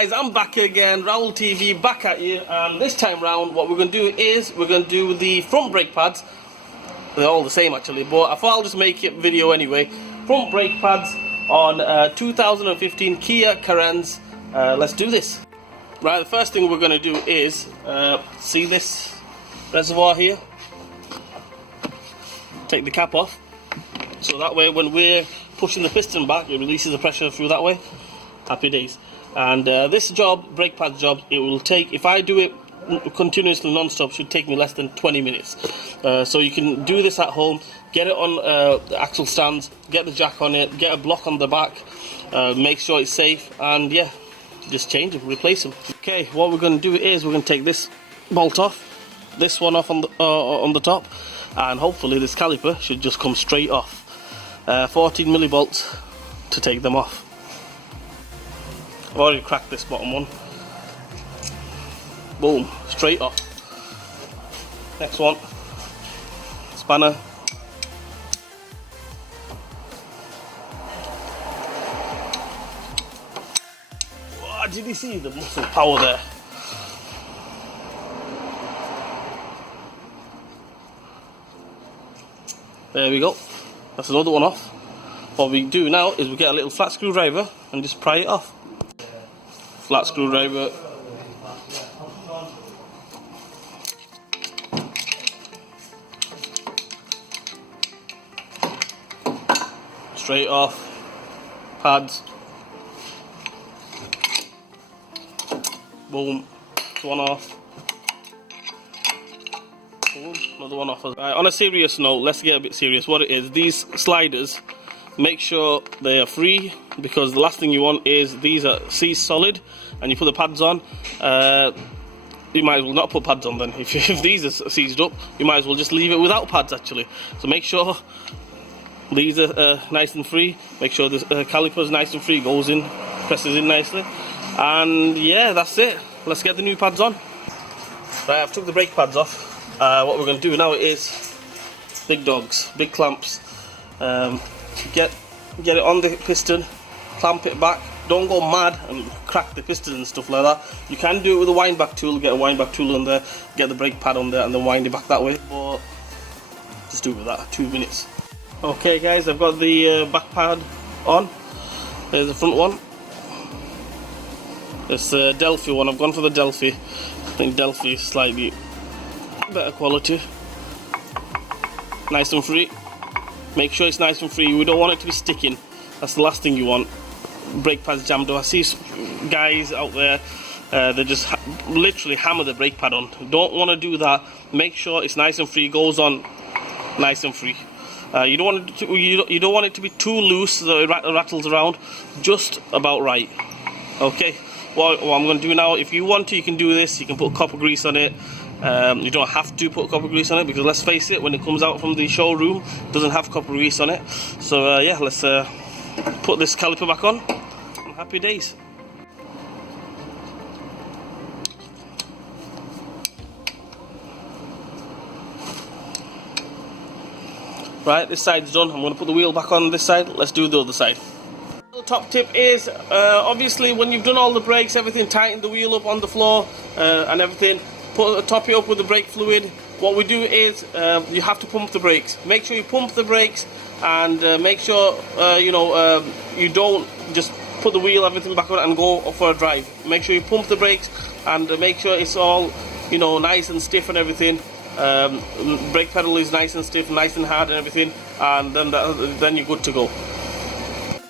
guys, I'm back again, Raoul TV, back at you, and this time round what we're going to do is we're going to do the front brake pads. They're all the same actually, but I thought I'll just make it video anyway. Front brake pads on 2015 Kia Carens. Let's do this. Right, the first thing we're going to do is see this reservoir here? Take the cap off, so that way when we're pushing the piston back it releases the pressure through that way. Happy days. And this job, brake pad job, it will take, if I do it continuously non-stop, should take me less than 20 minutes. So you can do this at home, get it on the axle stands, get the jack on it, get a block on the back, make sure it's safe, and yeah, just change them, replace them. Okay, what we're going to do is we're going to take this bolt off, this one off on the top, and hopefully this caliper should just come straight off. 14 millivolts to take them off. I've already cracked this bottom one. Boom, straight off. Next one, spanner. Oh, did you see the muscle power there? There we go. That's another one off. What we do now is we get a little flat screwdriver and just pry it off. Flat screwdriver. Straight off. Pads. Boom. One off. Boom. Another one off. Right, on a serious note, let's get a bit serious. What it is, these sliders, make sure they are free, because the last thing you want is these are seized solid and you put the pads on. You might as well not put pads on then. If these are seized up, you might as well just leave it without pads actually. So make sure these are nice and free, make sure the caliper is nice and free, goes in, presses in nicely, and yeah, that's it. Let's get the new pads on. Right, I've took the brake pads off. What we're going to do now is big dogs, big clamps. Get it on the piston, clamp it back. Don't go mad and crack the piston and stuff like that. You can do it with a wind back tool, get a wind back tool on there, get the brake pad on there and then wind it back that way, but just do it with that, 2 minutes. Okay guys, I've got the back pad on. There's the front one. It's the Delphi one, I've gone for the Delphi. I think Delphi is slightly better quality. Nice and free. Make sure it's nice and free. We don't want it to be sticking. That's the last thing you want. Brake pads jammed up. I see guys out there, they just literally hammer the brake pad on. Don't want to do that. Make sure it's nice and free. Goes on nice and free. You don't want it to be too loose so it rattles around. Just about right. Okay. What I'm going to do now, if you want to, you can do this. You can put copper grease on it. You don't have to put copper grease on it, because let's face it, when it comes out from the showroom, it doesn't have copper grease on it. So yeah, let's put this caliper back on, and happy days. Right, this side's done. I'm going to put the wheel back on this side. Let's do the other side. The top tip is, obviously when you've done all the brakes, everything, tighten the wheel up on the floor and everything, top it up with the brake fluid. What we do is you have to pump the brakes. Make sure you pump the brakes, and make sure you don't just put the wheel, everything back on and go for a drive. Make sure you pump the brakes and make sure it's all nice and stiff and everything. Brake pedal is nice and stiff, nice and hard and everything, and then you're good to go.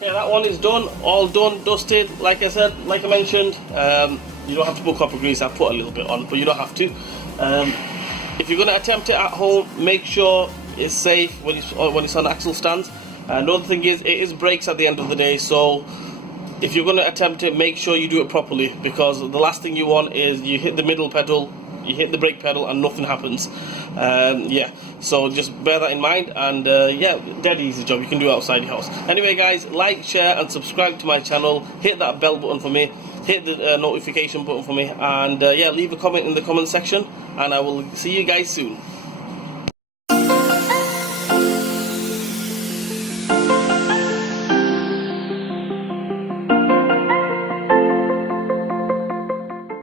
Yeah, that one is done, all done, dusted. Like I said, like I mentioned, you don't have to put copper grease. I put a little bit on, but you don't have to. If you're going to attempt it at home, make sure it's safe when it's on axle stands. Another thing is, it is brakes at the end of the day, so if you're going to attempt it, make sure you do it properly, because the last thing you want is you hit the middle pedal, you hit the brake pedal and nothing happens. Yeah, so just bear that in mind, and yeah, dead easy job. You can do it outside your house. Anyway guys, like, share and subscribe to my channel. Hit that bell button for me, hit the notification button for me, and yeah, leave a comment in the comment section, and I will see you guys soon.